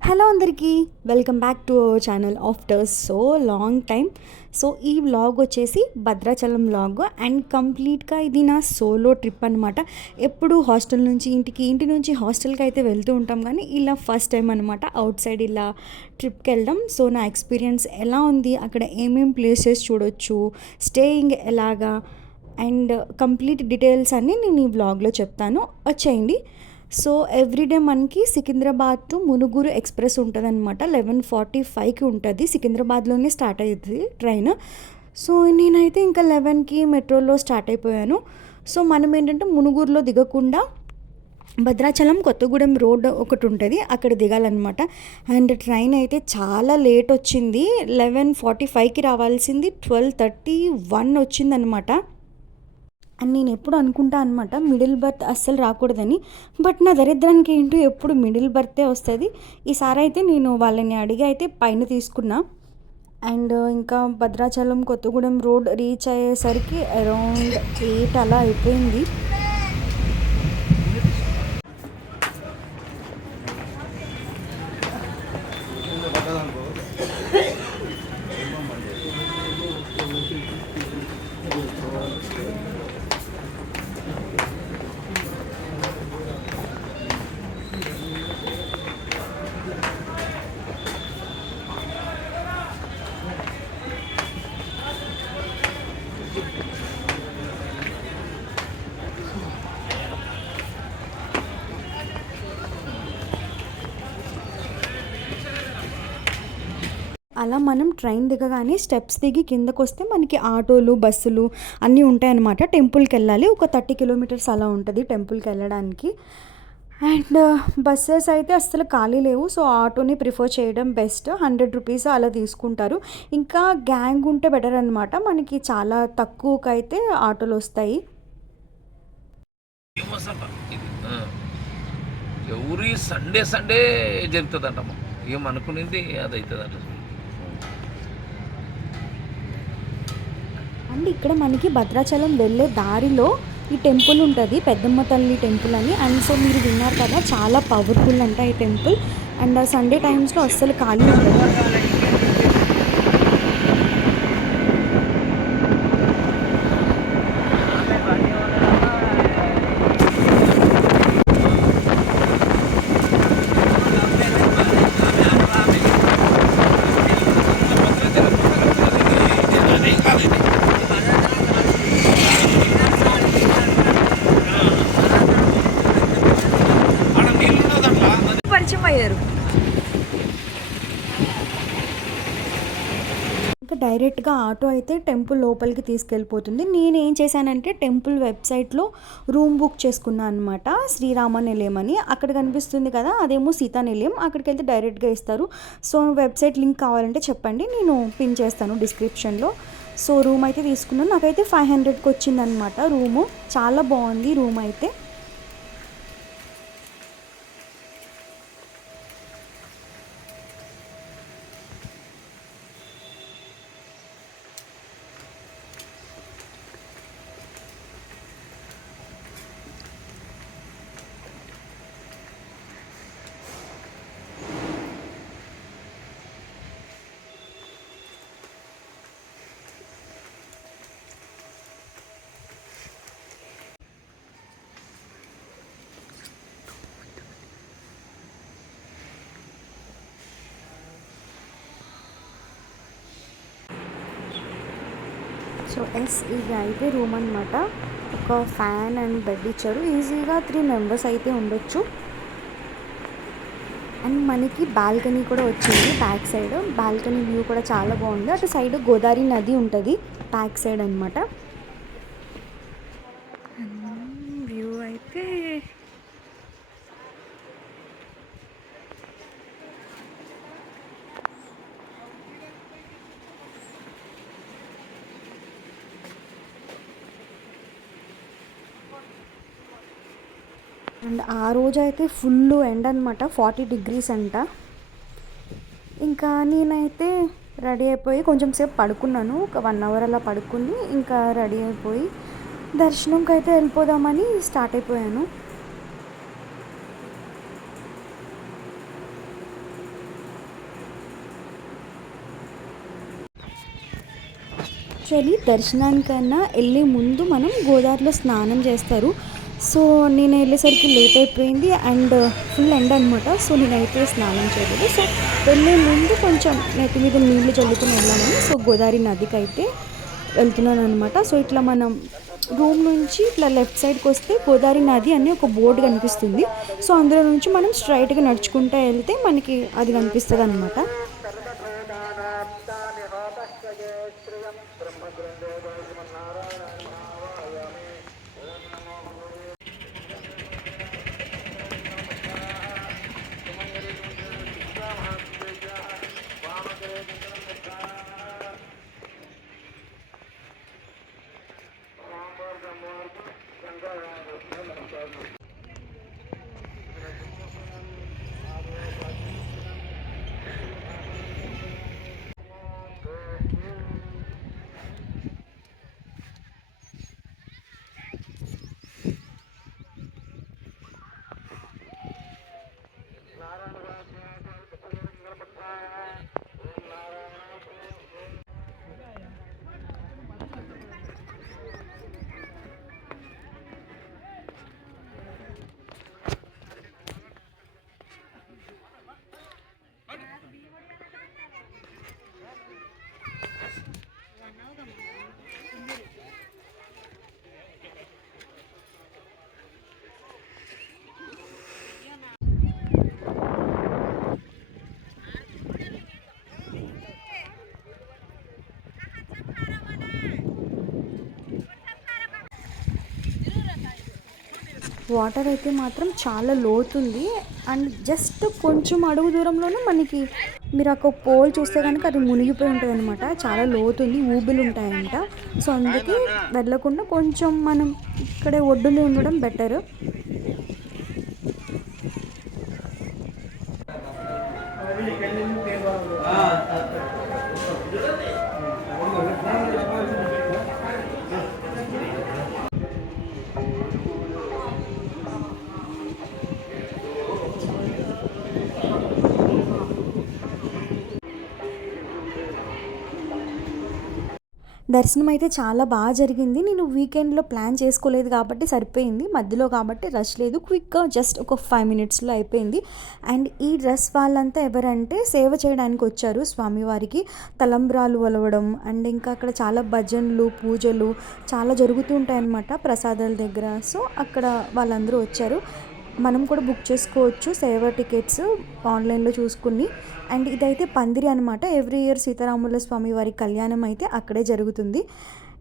Hello అందరికీ welcome back to our channel after so long time so ఈ vlog వచ్చేసి Bhadrachalam vlog and కంప్లీట్గా ఇది నా సోలో ట్రిప్ అనమాట ఎప్పుడు హాస్టల్ నుంచి ఇంటికి ఇంటి నుంచి హాస్టల్కి అయితే వెళ్తూ ఉంటాం కానీ ఇలా ఫస్ట్ టైం అనమాట అవుట్ సైడ్ ఇలా ట్రిప్కి వెళ్ళడం. సో నా ఎక్స్పీరియన్స్ ఎలా ఉంది అక్కడ ఏమేం ప్లేసెస్ చూడొచ్చు స్టేయింగ్ ఎలాగా అండ్ కంప్లీట్ డీటెయిల్స్ అన్నీ నేను ఈ వ్లాగ్లో చెప్తాను. వచ్చేయండి. సో ఎవ్రీడే మనకి సికింద్రాబాద్ టు మునుగురు ఎక్స్ప్రెస్ ఉంటుంది అనమాట లెవెన్ ఫార్టీ ఫైవ్కి ఉంటుంది. సికింద్రాబాద్లోనే స్టార్ట్ అవుతుంది ట్రైన్. సో నేనైతే ఇంకా లెవెన్కి మెట్రోలో స్టార్ట్ అయిపోయాను. సో మనం ఏంటంటే మునుగురులో దిగకుండా భద్రాచలం కొత్తగూడెం రోడ్ ఒకటి ఉంటుంది. అక్కడ దిగాలన్నమాట. అండ్ ట్రైన్ అయితే చాలా లేట్ వచ్చింది. లెవెన్ ఫార్టీ ఫైవ్కి రావాల్సింది. ట్వెల్వ్ థర్టీ వన్ వచ్చిందనమాట అండ్ నేను ఎప్పుడు అనుకుంటా అనమాట మిడిల్ బర్త్ అస్సలు రాకూడదని. బట్ నా దరిద్రానికి ఏంటో ఎప్పుడు మిడిల్ బర్తే వస్తుంది. ఈసారి అయితే నేను వాళ్ళని అడిగి అయితే పైన తీసుకున్నా. అండ్ ఇంకా భద్రాచలం కొత్తగూడెం రోడ్ రీచ్ అయ్యేసరికి అరౌండ్ ఎయిట్ అలా అయిపోయింది. అలా మనం ట్రైన్ దిగగానే స్టెప్స్ దిగి కిందకు వస్తే మనకి ఆటోలు బస్సులు అన్నీ ఉంటాయన్నమాట. టెంపుల్కి వెళ్ళాలి ఒక థర్టీ కిలోమీటర్స్ అలా ఉంటుంది టెంపుల్కి వెళ్ళడానికి అండ్ బస్సెస్ అయితే అస్సలు ఖాళీ లేవు. సో ఆటోని ప్రిఫర్ చేయడం బెస్ట్. హండ్రెడ్ రూపీస్ అలా తీసుకుంటారు. ఇంకా గ్యాంగ్ ఉంటే బెటర్ అనమాట మనకి చాలా తక్కువకైతే అయితే ఆటోలు వస్తాయి. ఎవరి సండే సండే జరుగుతుందంటమ్మా. ఏం అది అవుతుందంట అండ్ ఇక్కడ మనకి భద్రాచలం వెళ్ళే దారిలో ఈ టెంపుల్ ఉంటుంది పెద్దమ్మ తల్లి టెంపుల్ అని. అండ్ సో మీరు విన్నారు కదా చాలా పవర్ఫుల్ అంట ఈ టెంపుల్. అండ్ సండే టైమ్స్లో అస్సలు ఖాళీ ఉంటుంది డైరెక్ట్గా ఆటో అయితే టెంపుల్ లోపలికి తీసుకెళ్ళిపోతుంది. నేను ఏం చేశానంటే టెంపుల్ వెబ్సైట్లో రూమ్ బుక్ చేసుకున్నాను అనమాట శ్రీరామ నిలయం అని అక్కడ కనిపిస్తుంది కదా అదేమో సీతా నిలయం అక్కడికి వెళ్తే డైరెక్ట్గా ఇస్తారు. సో వెబ్సైట్ లింక్ కావాలంటే చెప్పండి. నేను పిన్ చేస్తాను డిస్క్రిప్షన్లో. సో రూమ్ అయితే తీసుకున్నాను. నాకైతే ఫైవ్ హండ్రెడ్కి వచ్చిందనమాట రూము. చాలా బాగుంది రూమ్ అయితే. సో ఎస్ ఇది అయితే రూమ్ అనమాట ఒక ఫ్యాన్ అండ్ బెడ్ ఇచ్చారు. ఈజీగా త్రీ మెంబర్స్ అయితే ఉండొచ్చు. అండ్ మనకి బాల్కనీ కూడా వచ్చింది బ్యాక్ సైడ్. బాల్కనీ వ్యూ కూడా చాలా బాగుంది. అటు సైడ్ గోదావరి నది ఉంటుంది బ్యాక్ సైడ్ అనమాట వ్యూ అయితే అండ్ ఆ రోజు అయితే ఫుల్ ఎండ్ అనమాట ఫార్టీ డిగ్రీస్ అంట. ఇంకా నేనైతే రెడీ అయిపోయి కొంచెం సేపు పడుకున్నాను ఒక వన్ అవర్ అలా పడుకుని ఇంకా రెడీ అయిపోయి దర్శనంకి అయితే వెళ్ళిపోదామని స్టార్ట్ అయిపోయాను. యాక్చువల్లీ దర్శనానికన్నా వెళ్ళే ముందు మనం గోదావరిలో స్నానం చేస్తారు. సో నేను వెళ్ళేసరికి లేట్ అయిపోయింది అండ్ ఫుల్ ఎండ్ అనమాట సో నేనైతే స్నానం చేయలేదు. సో వెళ్ళే ముందు కొంచెం నెత్తి మీద నీళ్ళు చల్లుకుని వెళ్ళాను సో గోదావరి నదికి అయితే వెళ్తున్నాను అనమాట సో ఇట్లా మనం రూమ్ నుంచి ఇట్లా లెఫ్ట్ సైడ్కి వస్తే గోదావరి నది అని ఒక బోర్డు కనిపిస్తుంది. సో అందులో నుంచి మనం స్ట్రైట్గా నడుచుకుంటూ వెళ్తే మనకి అది కనిపిస్తుంది అనమాట building. వాటర్ అయితే మాత్రం చాలా లోతుంది. అండ్ జస్ట్ కొంచెం అడుగు దూరంలోనే మనకి మీరు ఒక పోల్ చూస్తే కనుక అది మునిగిపోయి ఉంటుంది అనమాట చాలా లోతుంది ఊబులు ఉంటాయంట. సో అందుకే వెళ్ళకుండా కొంచెం మనం ఇక్కడే ఒడ్డులో ఉండడం బెటర్ దర్శనం అయితే చాలా బాగా జరిగింది. నేను వీకెండ్లో ప్లాన్ చేసుకోలేదు కాబట్టి సరిపోయింది. మధ్యలో కాబట్టి రష్ లేదు. క్విక్గా జస్ట్ ఒక ఫైవ్ మినిట్స్లో అయిపోయింది. అండ్ ఈ డ్రెస్ వాళ్ళంతా ఎవరంటే సేవ చేయడానికి వచ్చారు స్వామివారికి. తలంబ్రాలు వలవడం అండ్ ఇంకా అక్కడ చాలా భజనలు పూజలు చాలా జరుగుతూ ఉంటాయి అన్నమాట ప్రసాదాల దగ్గర. సో అక్కడ వాళ్ళందరూ వచ్చారు. మనం కూడా బుక్ చేసుకోవచ్చు సేవ టికెట్స్ ఆన్లైన్లో చూసుకుని. అండ్ ఇదైతే పందిరి అనమాట ఎవ్రీ ఇయర్ సీతారాముల స్వామి వారి కళ్యాణం అయితే అక్కడే జరుగుతుంది.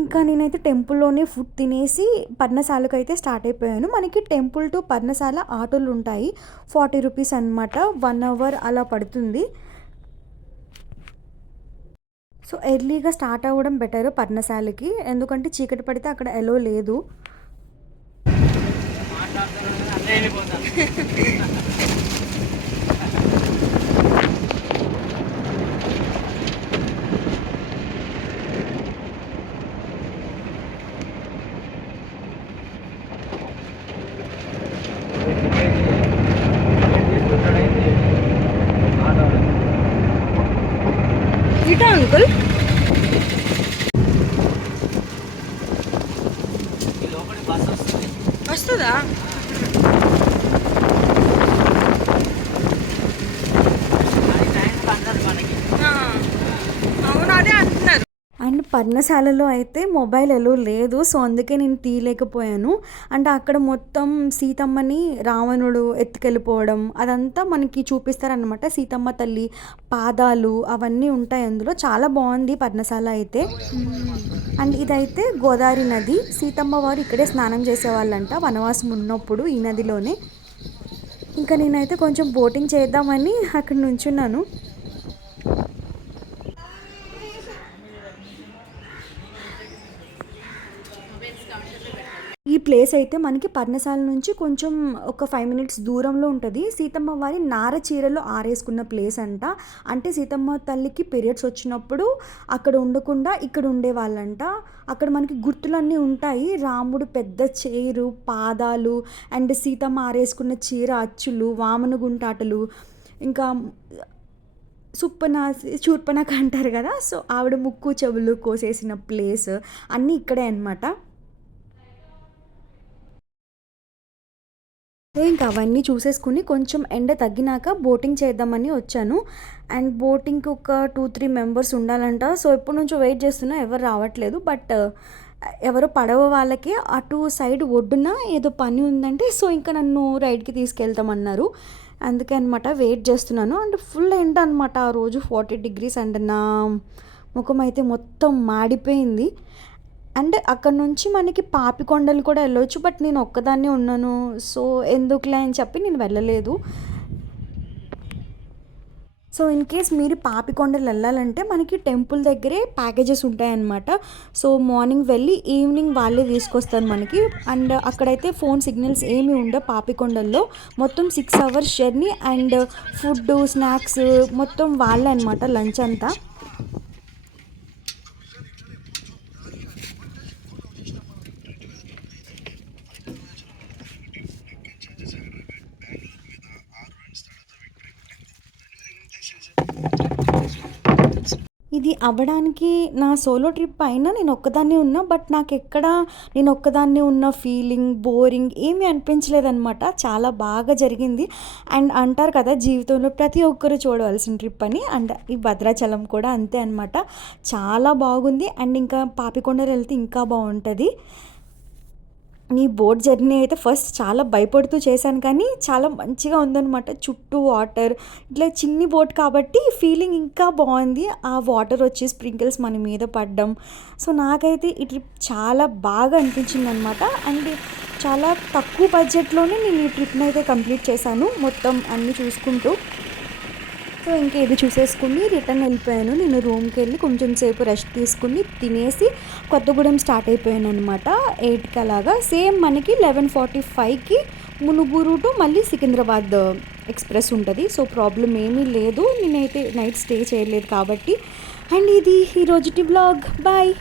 ఇంకా నేనైతే టెంపుల్లోనే ఫుడ్ తినేసి పర్ణశాలకు అయితే స్టార్ట్ అయిపోయాను. మనకి టెంపుల్ టు పర్ణశాల ఆటోలు ఉంటాయి. ఫార్టీ రూపీస్ అనమాట వన్ అవర్ అలా పడుతుంది. సో ఎర్లీగా స్టార్ట్ అవ్వడం బెటర్ పర్ణశాలకి. ఎందుకంటే చీకటి పడితే అక్కడ ఎలో లేదు. ఇటా అంకుల్? వస్తుందా అవును అదే అంటున్నారు అండ్ పర్ణశాలలో అయితే మొబైల్ ఎలో లేదు. సో అందుకే నేను తీయలేకపోయాను. అంటే అక్కడ మొత్తం సీతమ్మని రావణుడు ఎత్తుకెళ్ళిపోవడం అదంతా మనకి చూపిస్తారనమాట సీతమ్మ తల్లి పాదాలు అవన్నీ ఉంటాయి అందులో. చాలా బాగుంది పర్ణశాల అయితే. అండ్ ఇదైతే గోదావరి నది. సీతమ్మ వారు ఇక్కడే స్నానం చేసేవాళ్ళంట వనవాసం ఉన్నప్పుడు ఈ నదిలోనే. ఇంకా నేనైతే కొంచెం బోటింగ్ చేద్దామని అక్కడ నుంచున్నాను. ప్లేస్ అయితే మనకి పర్ణశాల నుంచి కొంచెం ఒక ఫైవ్ మినిట్స్ దూరంలో ఉంటుంది. సీతమ్మ వారి నార చీరలో ఆరేసుకున్న ప్లేస్ అంట. అంటే సీతమ్మ తల్లికి పీరియడ్స్ వచ్చినప్పుడు అక్కడ ఉండకుండా ఇక్కడ ఉండేవాళ్ళంట. అక్కడ మనకి గుర్తులన్నీ ఉంటాయి. రాముడు పెద్ద చేరు పాదాలు అండ్ సీతమ్మ ఆరేసుకున్న చీర అచ్చులు వామన గుంటాటలు ఇంకా సుప్పనాసి శూర్పణఖ అంటారు కదా. సో ఆవిడ ముక్కు చెవులు కోసేసిన ప్లేస్ అన్నీ ఇక్కడే అనమాట ఇంకా అవన్నీ చూసేసుకుని కొంచెం ఎండ తగ్గినాక బోటింగ్ చేద్దామని వచ్చాను. అండ్ బోటింగ్కి ఒక టూ త్రీ మెంబర్స్ ఉండాలంట. సో ఎప్పటి నుంచో వెయిట్ చేస్తున్నా ఎవరు రావట్లేదు. బట్ ఎవరో పడవ వాళ్ళకి అటు సైడ్ ఒడ్డున ఏదో పని ఉందంటే సో ఇంకా నన్ను రైడ్కి తీసుకెళ్తామన్నారు. అందుకే అనమాట వెయిట్ చేస్తున్నాను. అండ్ ఫుల్ ఎండ అనమాట ఆ రోజు ఫార్టీ డిగ్రీస్ అండ్ నా ముఖం అయితే మొత్తం మాడిపోయింది. అండ్ అక్కడ నుంచి మనకి పాపికొండలు కూడా వెళ్ళొచ్చు బట్ నేను ఒక్కదాన్నే ఉన్నాను. సో ఎందుకులే అని చెప్పి నేను వెళ్ళలేదు. సో ఇన్ కేస్ మీరు పాపికొండలు వెళ్ళాలంటే మనకి టెంపుల్ దగ్గరే ప్యాకేజెస్ ఉంటాయన్నమాట. సో మార్నింగ్ వెళ్ళి ఈవినింగ్ వాళ్ళే తీసుకొస్తారు మనకి. అండ్ అక్కడైతే ఫోన్ సిగ్నల్స్ ఏమి ఉండవు పాపికొండల్లో మొత్తం six hours journey and food snacks మొత్తం వాళ్ళే అనమాట లంచ్ అంతా. ఇది అవ్వడానికి నా సోలో ట్రిప్ అయినా నేను ఒక్కదాన్నే ఉన్నా బట్ నాకు ఎక్కడ నేను ఒక్కదాన్నే ఉన్న ఫీలింగ్ బోరింగ్ ఏమీ అనిపించలేదన్నమాట. చాలా బాగా జరిగింది. అండ్ అంటారు కదా జీవితంలో ప్రతి ఒక్కరు చూడవలసిన ట్రిప్ అని. అండ్ ఈ భద్రాచలం కూడా అంతే అనమాట చాలా బాగుంది. అండ్ ఇంకా పాపికొండలు వెళ్తే ఇంకా బాగుంటుంది. ఈ బోట్ జర్నీ అయితే ఫస్ట్ చాలా భయపడుతూ చేశాను కానీ చాలా మంచిగా ఉందన్నమాట. చుట్టూ వాటర్ ఇట్లా చిన్ని బోట్ కాబట్టి ఫీలింగ్ ఇంకా బాగుంది. ఆ వాటర్ వచ్చి స్ప్రింకిల్స్ మన మీద పడడం. సో నాకైతే ఈ ట్రిప్ చాలా బాగా అనిపించింది అనమాట అండ్ చాలా తక్కువ బడ్జెట్లోనే నేను ఈ ట్రిప్ని అయితే కంప్లీట్ చేశాను. మొత్తం అన్నీ చూసుకుంటూ. సో ఇంకా ఇది చూసేసుకుని రిటర్న్ వెళ్ళిపోయాను. నేను రూమ్కి వెళ్ళి కొంచెం సేపు రెస్ట్ తీసుకుని తినేసి కొత్తగూడెం స్టార్ట్ అయిపోయాను అనమాట ఎయిట్కి అలాగా. సేమ్ మనకి లెవెన్ ఫార్టీ ఫైవ్కి మునుగురు టు మళ్ళీ సికింద్రాబాద్ ఎక్స్ప్రెస్ ఉంటుంది. సో ప్రాబ్లం ఏమీ లేదు. నేనైతే నైట్ స్టే చేయలేదు కాబట్టి. అండ్ ఇది ఈరోజుటి బ్లాగ్. బాయ్.